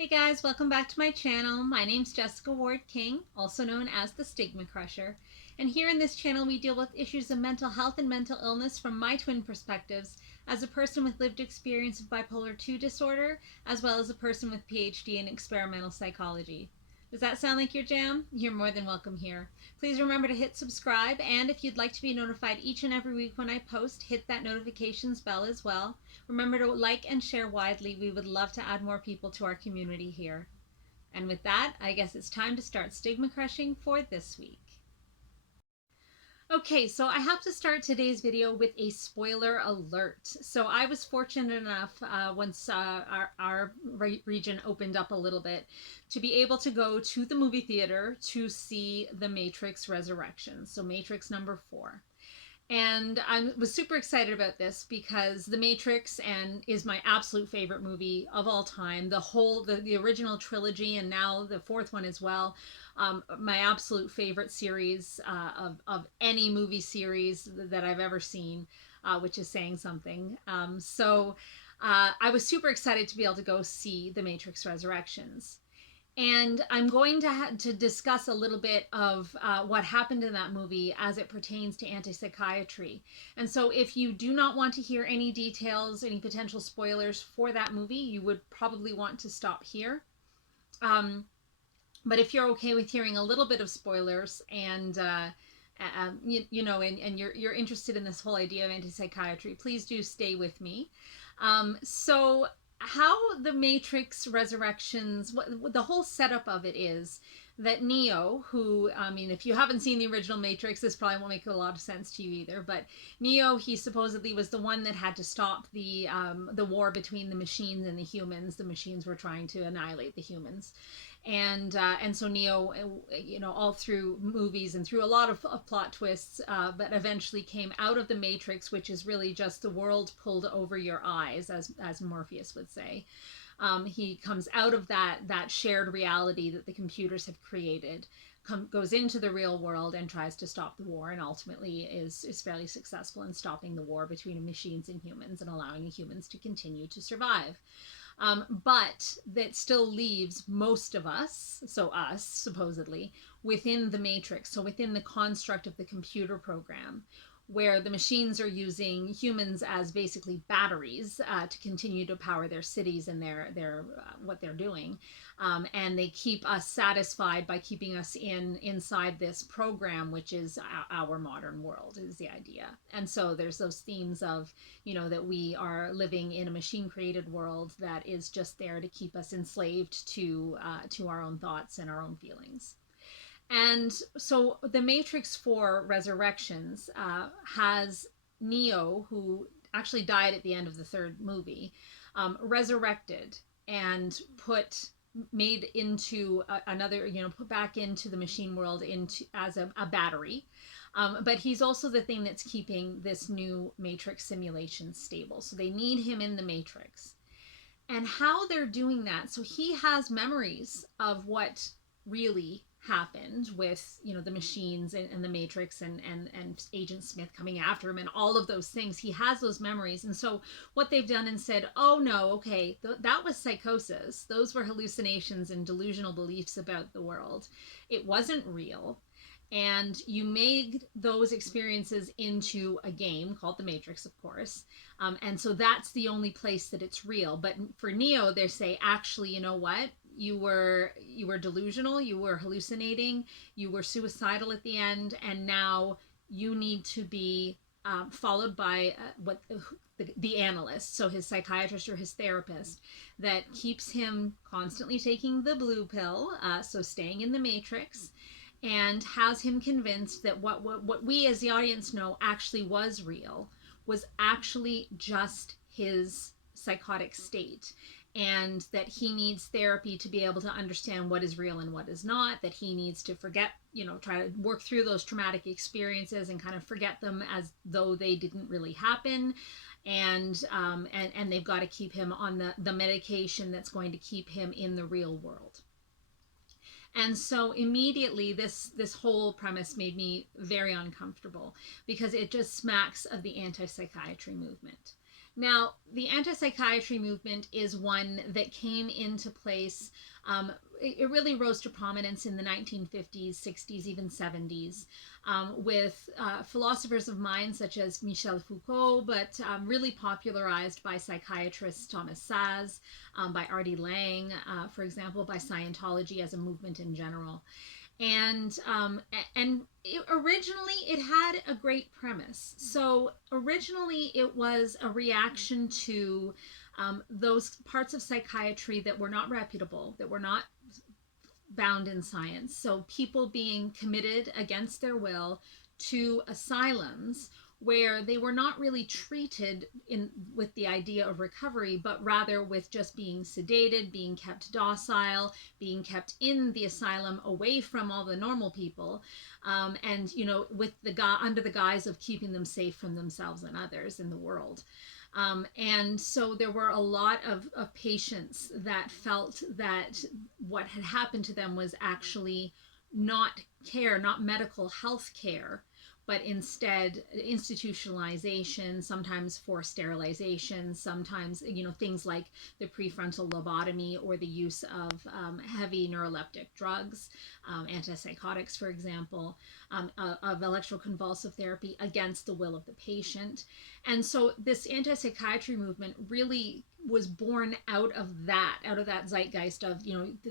Hey guys, welcome back to my channel. My name's Jessica Ward King, also known as the StigmaCrusher. And here in this channel we deal with issues of mental health and mental illness from my twin perspectives as a person with lived experience of bipolar 2 disorder, as well as a person with PhD in experimental psychology. Does that sound like your jam? You're more than welcome here. Please remember to hit subscribe, and if you'd like to be notified each and every week when I post, hit that notifications bell as well. Remember to like and share widely. We would love to add more people to our community here. And with that, I guess it's time to start stigma crushing for this week. Okay, so I have to start today's video with a spoiler alert. So I was fortunate enough once our region opened up a little bit to be able to go to the movie theater to see The Matrix Resurrections, so Matrix number 4. And I was super excited about this because The Matrix is my absolute favorite movie of all time. The original trilogy and now the fourth one as well. My absolute favorite series of any movie series that I've ever seen, which is saying something. I was super excited to be able to go see The Matrix Resurrections. And I'm going to discuss a little bit of what happened in that movie as it pertains to antipsychiatry. And so if you do not want to hear any details, any potential spoilers for that movie, you would probably want to stop here. But if you're okay with hearing a little bit of spoilers and you're interested in this whole idea of antipsychiatry, please do stay with me. So how the Matrix Resurrections, the whole setup of it is that Neo, who, I mean, if you haven't seen the original Matrix, this probably won't make a lot of sense to you either, but Neo, he supposedly was the one that had to stop the war between the machines and the humans. The machines were trying to annihilate the humans. And so Neo, all through movies and through a lot of plot twists, but eventually came out of the Matrix, which is really just the world pulled over your eyes, as Morpheus would say. He comes out of that shared reality that the computers have created, goes into the real world and tries to stop the war, and ultimately is fairly successful in stopping the war between machines and humans and allowing humans to continue to survive. But that still leaves most of us, so us supposedly, within the Matrix, so within the construct of the computer program, where the machines are using humans as basically batteries to continue to power their cities and their what they're doing, and they keep us satisfied by keeping us inside this program, which is our modern world, is the idea. And so there's those themes of, that we are living in a machine created world that is just there to keep us enslaved to our own thoughts and our own feelings. And so the Matrix 4 Resurrections has Neo, who actually died at the end of the third movie, resurrected and made into another, put back into the machine world as a battery. But he's also the thing that's keeping this new Matrix simulation stable. So they need him in the Matrix. And how they're doing that, so he has memories of what really happened with the machines and the Matrix and Agent Smith coming after him and all of those things. He has those memories. And so what they've done and said, oh no, okay, that was psychosis. Those were hallucinations and delusional beliefs about the world. It wasn't real. And you made those experiences into a game called The Matrix, of course. And so that's the only place that it's real. But for Neo, they say, actually, you know what? You were delusional, you were hallucinating, you were suicidal at the end, and now you need to be followed by the analyst, so his psychiatrist or his therapist, that keeps him constantly taking the blue pill, so staying in the Matrix, and has him convinced that what we as the audience know actually was real was actually just his psychotic state, and that he needs therapy to be able to understand what is real and what is not, that he needs to forget, try to work through those traumatic experiences and kind of forget them as though they didn't really happen. And they've got to keep him on the medication that's going to keep him in the real world. And so immediately this whole premise made me very uncomfortable because it just smacks of the anti-psychiatry movement. Now, the anti-psychiatry movement is one that came into place. It really rose to prominence in the 1950s, 60s, even 70s, with philosophers of mind such as Michel Foucault, but really popularized by psychiatrist Thomas Szasz, by Artie Lang, for example, by Scientology as a movement in general. And originally it had a great premise. So originally it was a reaction to those parts of psychiatry that were not reputable, that were not bound in science. So people being committed against their will to asylums where they were not really treated in with the idea of recovery, but rather with just being sedated, being kept docile, being kept in the asylum away from all the normal people, and with the under the guise of keeping them safe from themselves and others in the world. And so there were a lot of patients that felt that what had happened to them was actually not care, not medical health care, but instead institutionalization, sometimes forced sterilization, sometimes things like the prefrontal lobotomy or the use of heavy neuroleptic drugs, antipsychotics, for example, of electroconvulsive therapy against the will of the patient. And so this anti-psychiatry movement really was born out of that zeitgeist of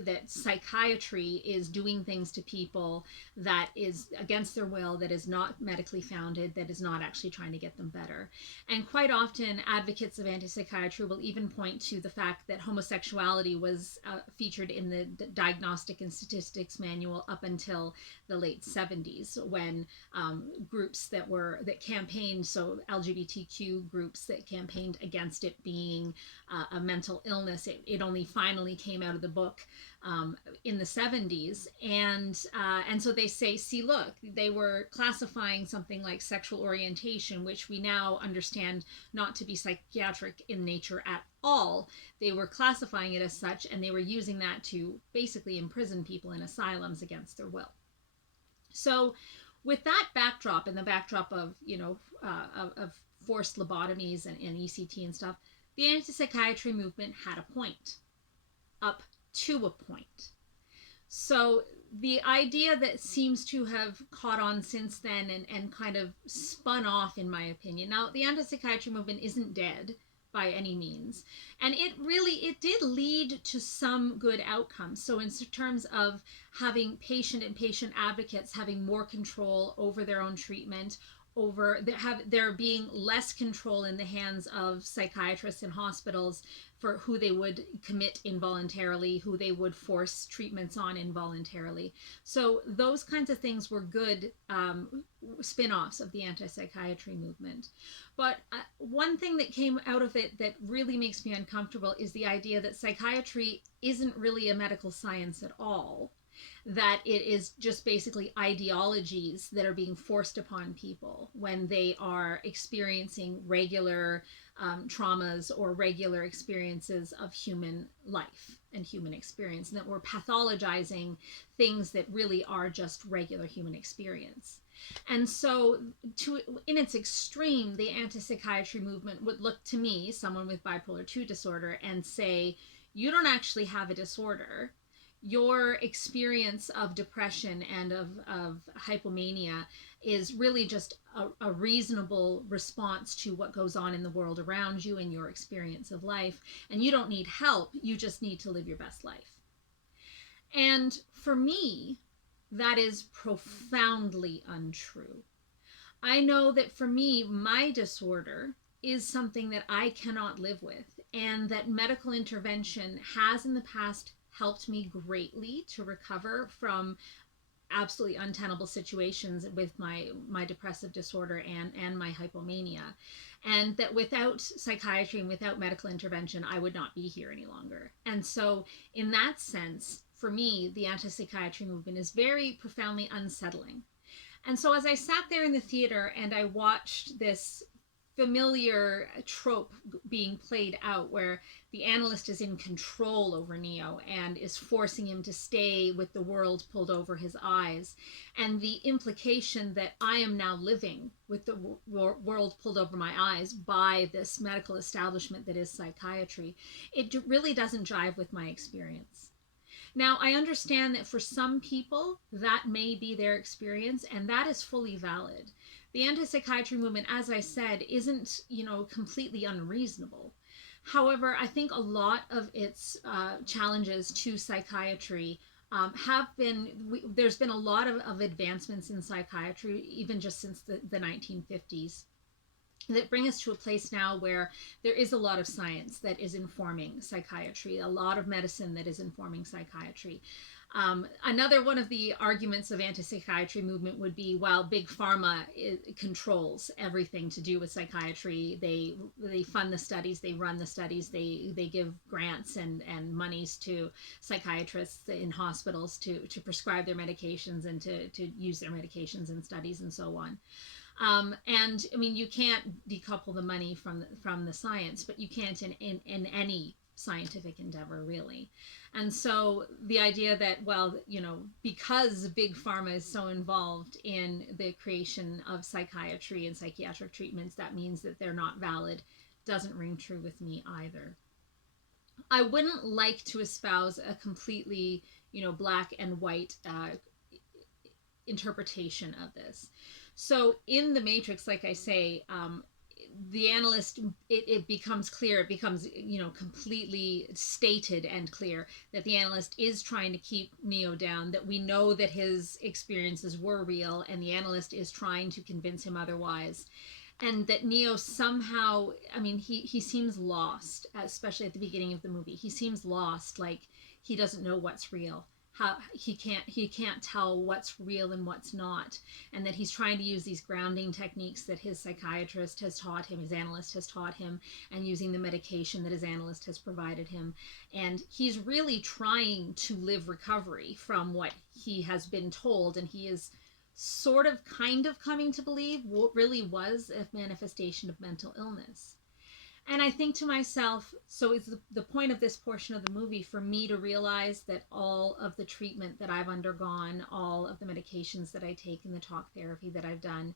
that psychiatry is doing things to people that is against their will, that is not medically founded, that is not actually trying to get them better. And quite often advocates of anti-psychiatry will even point to the fact that homosexuality was featured in the Diagnostic and Statistics Manual up until the late 70s, when groups that campaigned, so LGBTQ groups that campaigned against it being a mental illness. It only finally came out of the book in the 70s, and so they say, see, look, they were classifying something like sexual orientation, which we now understand not to be psychiatric in nature at all. They were classifying it as such, and they were using that to basically imprison people in asylums against their will. So with that backdrop, and the backdrop of of forced lobotomies and ECT and stuff, the anti-psychiatry movement had a point, up to a point. So the idea that seems to have caught on since then and kind of spun off, in my opinion. Now, the anti-psychiatry movement isn't dead by any means, and it did lead to some good outcomes. So in terms of having patient and patient advocates having more control over their own treatment, over there being less control in the hands of psychiatrists in hospitals for who they would commit involuntarily, who they would force treatments on involuntarily. So those kinds of things were good spin-offs of the anti-psychiatry movement. But one thing that came out of it that really makes me uncomfortable is the idea that psychiatry isn't really a medical science at all, that it is just basically ideologies that are being forced upon people when they are experiencing regular traumas or regular experiences of human life and human experience, and that we're pathologizing things that really are just regular human experience. And so in its extreme, the anti-psychiatry movement would look to me, someone with bipolar 2 disorder, and say, you don't actually have a disorder. Your experience of depression and of hypomania is really just a reasonable response to what goes on in the world around you and your experience of life. And you don't need help. You just need to live your best life. And for me, that is profoundly untrue. I know that for me, my disorder is something that I cannot live with, and that medical intervention has in the past helped me greatly to recover from absolutely untenable situations with my depressive disorder and my hypomania, and that without psychiatry and without medical intervention, I would not be here any longer. And so in that sense, for me, the anti-psychiatry movement is very profoundly unsettling. And so as I sat there in the theater and I watched this familiar trope being played out where the analyst is in control over Neo and is forcing him to stay with the world pulled over his eyes. And the implication that I am now living with the world pulled over my eyes by this medical establishment that is psychiatry, it really doesn't jive with my experience. Now, I understand that for some people, that may be their experience, and that is fully valid. The anti-psychiatry movement, as I said, isn't, completely unreasonable. However, I think a lot of its challenges to psychiatry there's been a lot of advancements in psychiatry, even just since the 1950s. That bring us to a place now where there is a lot of science that is informing psychiatry, a lot of medicine that is informing psychiatry. Another one of the arguments of anti-psychiatry movement would be, well, big pharma controls everything to do with psychiatry. They fund the studies, they run the studies, they give grants and monies to psychiatrists in hospitals to prescribe their medications and to use their medications in studies and so on. And I mean, you can't decouple the money from the science, but you can't in any scientific endeavor, really. And so the idea that, well, because big pharma is so involved in the creation of psychiatry and psychiatric treatments, that means that they're not valid, doesn't ring true with me either. I wouldn't like to espouse a completely, black and white interpretation of this. So in the Matrix, like I say, the analyst, it becomes clear, it becomes, completely stated and clear that the analyst is trying to keep Neo down, that we know that his experiences were real, and the analyst is trying to convince him otherwise. And that Neo somehow, I mean, he seems lost, especially at the beginning of the movie. He seems lost, like he doesn't know what's real. How he can't tell what's real and what's not, and that he's trying to use these grounding techniques that his psychiatrist has taught him, his analyst has taught him, and using the medication that his analyst has provided him. And he's really trying to live recovery from what he has been told, and he is sort of kind of coming to believe what really was a manifestation of mental illness. And I think to myself, so it's the point of this portion of the movie for me to realize that all of the treatment that I've undergone, all of the medications that I take and the talk therapy that I've done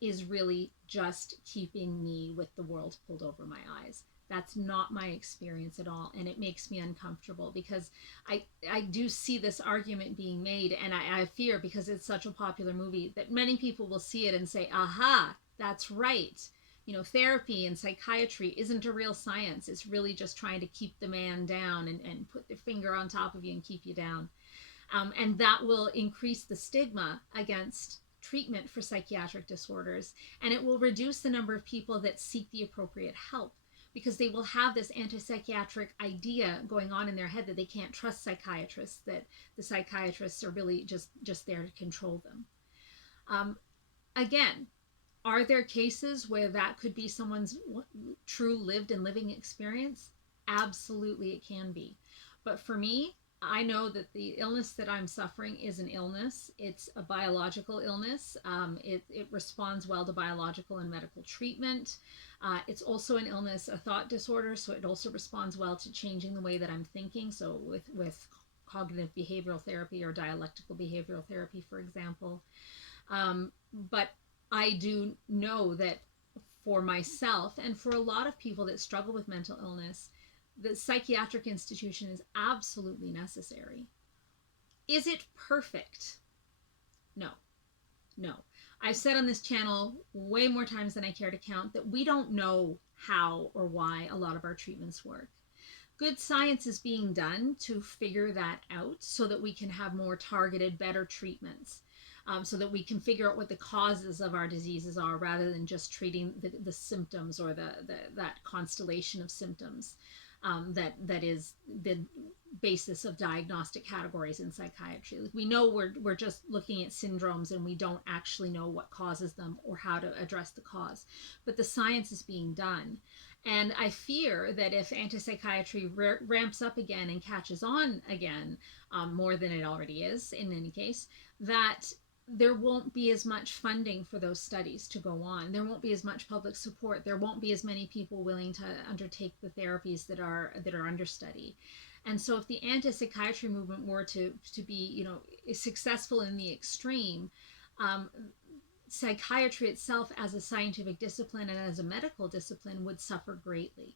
is really just keeping me with the world pulled over my eyes. That's not my experience at all. And it makes me uncomfortable because I do see this argument being made, and I fear, because it's such a popular movie, that many people will see it and say, aha, that's right. Therapy and psychiatry isn't a real science. It's really just trying to keep the man down and put their finger on top of you and keep you down. And that will increase the stigma against treatment for psychiatric disorders. And it will reduce the number of people that seek the appropriate help, because they will have this anti-psychiatric idea going on in their head that they can't trust psychiatrists, that the psychiatrists are really just there to control them. Again, are there cases where that could be someone's true lived and living experience? Absolutely, it can be. But for me, I know that the illness that I'm suffering is an illness. It's a biological illness. It responds well to biological and medical treatment. It's also an illness, a thought disorder, so it also responds well to changing the way that I'm thinking. So with cognitive behavioral therapy or dialectical behavioral therapy, for example. But I do know that for myself and for a lot of people that struggle with mental illness, the psychiatric institution is absolutely necessary. Is it perfect? No. I've said on this channel way more times than I care to count that we don't know how or why a lot of our treatments work. Good science is being done to figure that out so that we can have more targeted, better treatments. So that we can figure out what the causes of our diseases are, rather than just treating the symptoms or that constellation of symptoms that is the basis of diagnostic categories in psychiatry. We know we're just looking at syndromes and we don't actually know what causes them or how to address the cause. But the science is being done. And I fear that if anti-psychiatry ramps up again and catches on again, more than it already is in any case, that there won't be as much funding for those studies to go on. There won't be as much public support. There won't be as many people willing to undertake the therapies that are understudy. And so if the anti-psychiatry movement were to be, successful in the extreme, um, psychiatry itself as a scientific discipline and as a medical discipline would suffer greatly.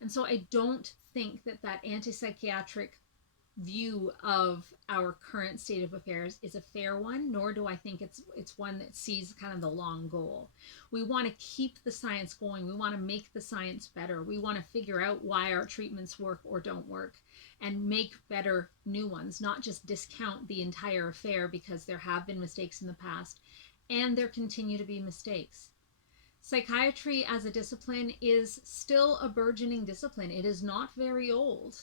And so I don't think that anti-psychiatric view of our current state of affairs is a fair one, nor do I think it's one that sees kind of the long goal. We want to keep the science going. We want to make the science better. We want to figure out why our treatments work or don't work and make better new ones, not just discount the entire affair because there have been mistakes in the past and there continue to be mistakes. Psychiatry as a discipline is still a burgeoning discipline. It is not very old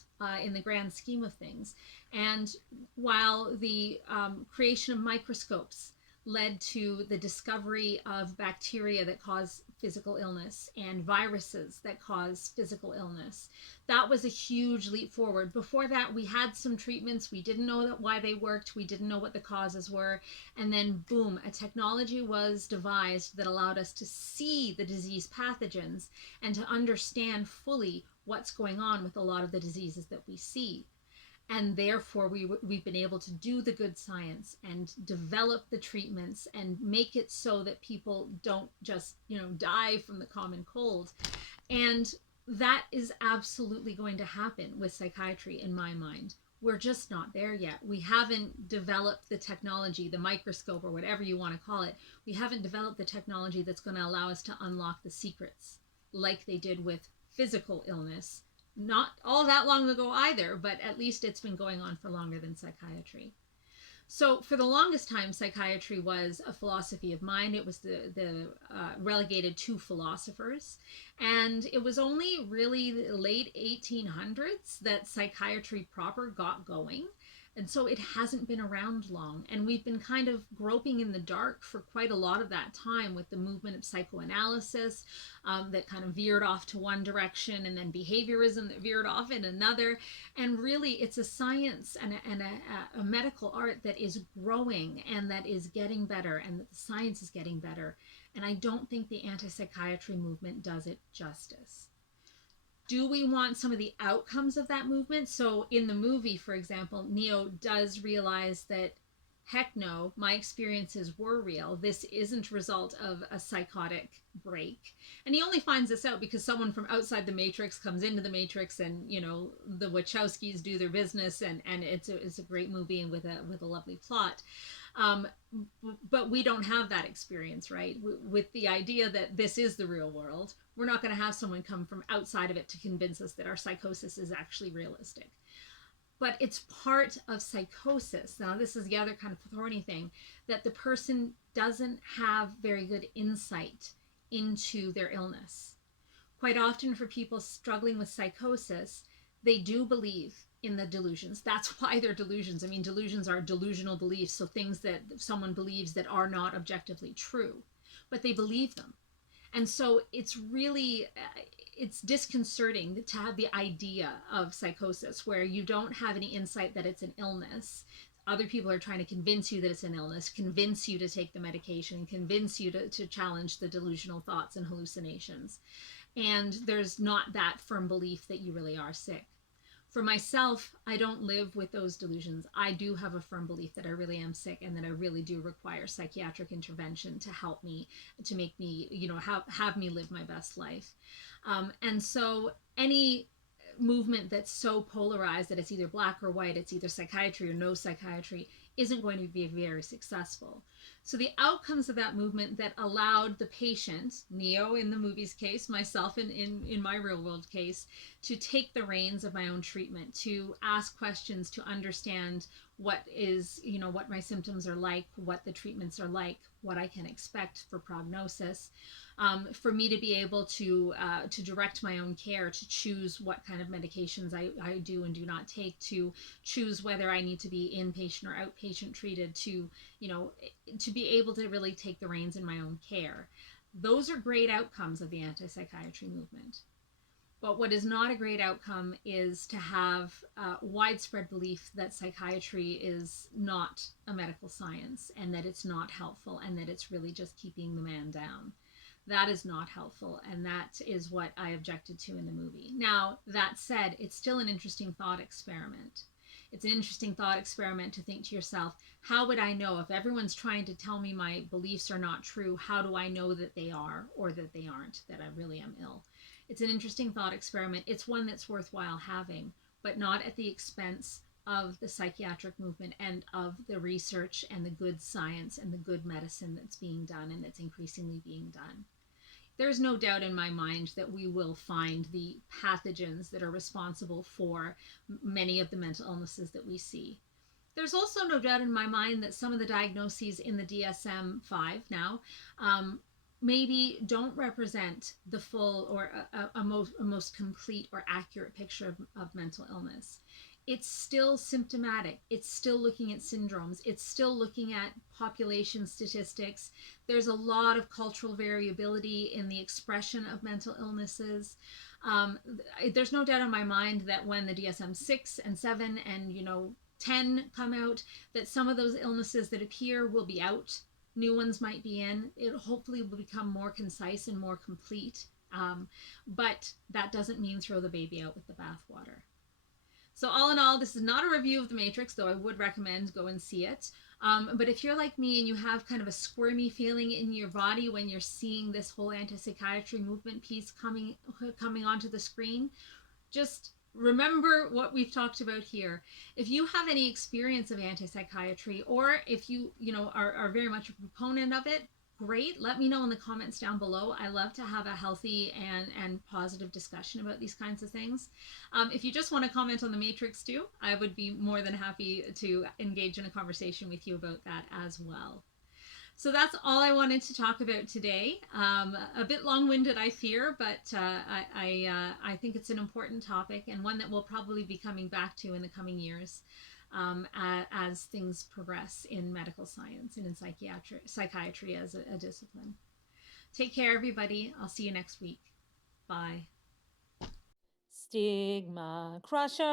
in the grand scheme of things. And while the creation of microscopes led to the discovery of bacteria that cause physical illness and viruses that cause physical illness, that was a huge leap forward. Before that, we had some treatments. We didn't know why they worked. We didn't know what the causes were. And then, boom, a technology was devised that allowed us to see the disease pathogens and to understand fully what's going on with a lot of the diseases that we see. And therefore, we've been able to do the good science and develop the treatments and make it so that people don't just, die from the common cold. And that is absolutely going to happen with psychiatry in my mind. We're just not there yet. We haven't developed the technology, the microscope or whatever you want to call it. We haven't developed the technology that's going to allow us to unlock the secrets like they did with physical illness. Not all that long ago either, but at least it's been going on for longer than psychiatry. So for the longest time, psychiatry was a philosophy of mind. It was the relegated to philosophers. And it was only really the late 1800s that psychiatry proper got going. And so it hasn't been around long. And we've been kind of groping in the dark for quite a lot of that time with the movement of psychoanalysis that kind of veered off to one direction, and then behaviorism that veered off in another. And really, it's a science and a medical art that is growing and that is getting better, and that the science is getting better. And I don't think the anti-psychiatry movement does it justice. Do we want some of the outcomes of that movement? So in the movie, for example, Neo does realize that, heck no, my experiences were real. This isn't a result of a psychotic break. And he only finds this out because someone from outside the Matrix comes into the Matrix, and, the Wachowskis do their business, and it's a great movie and with a lovely plot. But we don't have that experience, right? With the idea that this is the real world, we're not going to have someone come from outside of it to convince us that our psychosis is actually realistic. But it's part of psychosis. Now, this is the other kind of thorny thing, that the person doesn't have very good insight into their illness. Quite often for people struggling with psychosis, they do believe in the delusions. That's why they're delusions. I mean, delusions are delusional beliefs, so things that someone believes that are not objectively true, but they believe them. And so it's really, it's disconcerting to have the idea of psychosis where you don't have any insight that it's an illness. Other people are trying to convince you that it's an illness, convince you to take the medication, convince you to challenge the delusional thoughts and hallucinations. And there's not that firm belief that you really are sick. For myself, I don't live with those delusions. I do have a firm belief that I really am sick and that I really do require psychiatric intervention to help me, to make me, have me live my best life. And so any movement that's so polarized that it's either black or white, it's either psychiatry or no psychiatry, isn't going to be very successful. So the outcomes of that movement that allowed the patient, Neo in the movie's case, myself in my real world case, to take the reins of my own treatment, to ask questions, to understand what is, what my symptoms are like, what the treatments are like, what I can expect for prognosis. For me to be able to direct my own care, to choose what kind of medications I do and do not take, to choose whether I need to be inpatient or outpatient treated, to be able to really take the reins in my own care. Those are great outcomes of the anti-psychiatry movement. But what is not a great outcome is to have widespread belief that psychiatry is not a medical science and that it's not helpful and that it's really just keeping the man down. That is not helpful, and that is what I objected to in the movie. Now, that said, it's still an interesting thought experiment. It's an interesting thought experiment to think to yourself, how would I know if everyone's trying to tell me my beliefs are not true? How do I know that they are or that they aren't, that I really am ill? It's an interesting thought experiment. It's one that's worthwhile having, but not at the expense of the psychiatric movement and of the research and the good science and the good medicine that's being done and that's increasingly being done. There's no doubt in my mind that we will find the pathogens that are responsible for many of the mental illnesses that we see. There's also no doubt in my mind that some of the diagnoses in the DSM 5 now maybe don't represent the full or a most complete or accurate picture of mental illness. It's still symptomatic. It's still looking at syndromes. It's still looking at population statistics. There's a lot of cultural variability in the expression of mental illnesses. There's no doubt in my mind that when the DSM 6 and 7 and 10 come out, that some of those illnesses that appear will be out, new ones might be in. It hopefully will become more concise and more complete. But that doesn't mean throw the baby out with the bathwater. So all in all, this is not a review of The Matrix, though I would recommend go and see it. But if you're like me and you have kind of a squirmy feeling in your body when you're seeing this whole anti-psychiatry movement piece coming onto the screen, just remember what we've talked about here. If you have any experience of anti-psychiatry, or if you are very much a proponent of it, great. Let me know in the comments down below. I love to have a healthy and positive discussion about these kinds of things. If you just want to comment on The Matrix too, I would be more than happy to engage in a conversation with you about that as well. So that's all I wanted to talk about today. A bit long-winded, I fear, but I think it's an important topic and one that we'll probably be coming back to in the coming years as things progress in medical science and in psychiatry as a discipline. Take care, everybody. I'll see you next week. Bye. Stigma Crusher.